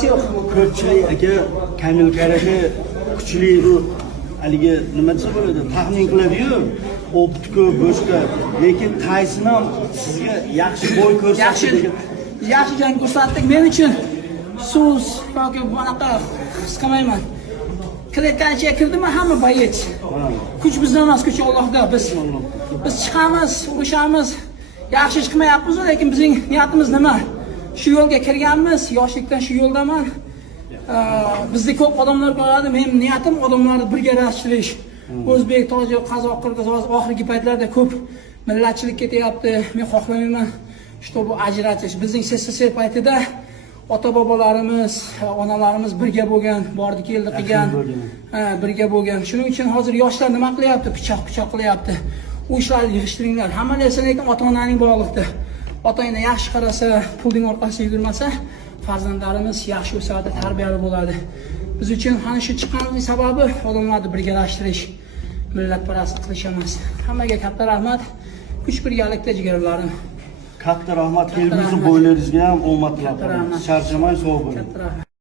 hechqisi yo'q. Ko'pchilik aka Kamil Karaga kuchli bu haligi nima desa bo'ladi, taxmin qiladi-yu, optiko boshqa, lekin Tayson ham sizga yaxshi bo'y ko'rsatdi. Yaxshi jang ko'rsatdik. Men uchun so'z yoki bunaqa his qilmayman. Kletkaning ichiga kirdimi, hamma boyech. Kuch bizdan emas, kuch Allohda. Biz chiqamiz, urushamiz. Yaxshi ish qilmayapmiz, lekin bizning niyatimiz nima? Shu yo'lga kirganmiz, yoshlikdan shu yo'ldaman. Bizda ko'p odamlar bo'ladi. Mening niyatim odamlarni birgalashtirish. O'zbek, tojik, qozoq, qirg'iz oxirgi paytlarda ko'p millatchilik ketyapti. Men xohlamayman shu bu ajratish. Bizning SSSR paytida ota-bobolarimiz, onalarimiz birga bo'lgan, bordi keldi qilgan, birga bo'lgan. Shuning uchun hozir yoshlar nima qilyapti? Pichoq qilyapti. U ishlarni yig'ishtiringlar. Hamma narsa lekin ota-onaning bog'liqda. Ota-ona yaxshi qarasa, pulning orqasiga yugurmasa, farzandlarimiz yaxshi o'sadi, tarbiyali bo'ladi. Biz uchun ana shu chiqqanimizning sababi odamlarni birgalashtirish, millatparastlik qilish emas. Hammaga katta rahmat. Kuch birgalikda jigarlarim. Katta rahmat, kelgusi bo'ylaringizga ham omad tilayman. Charchamay sog' bo'ling.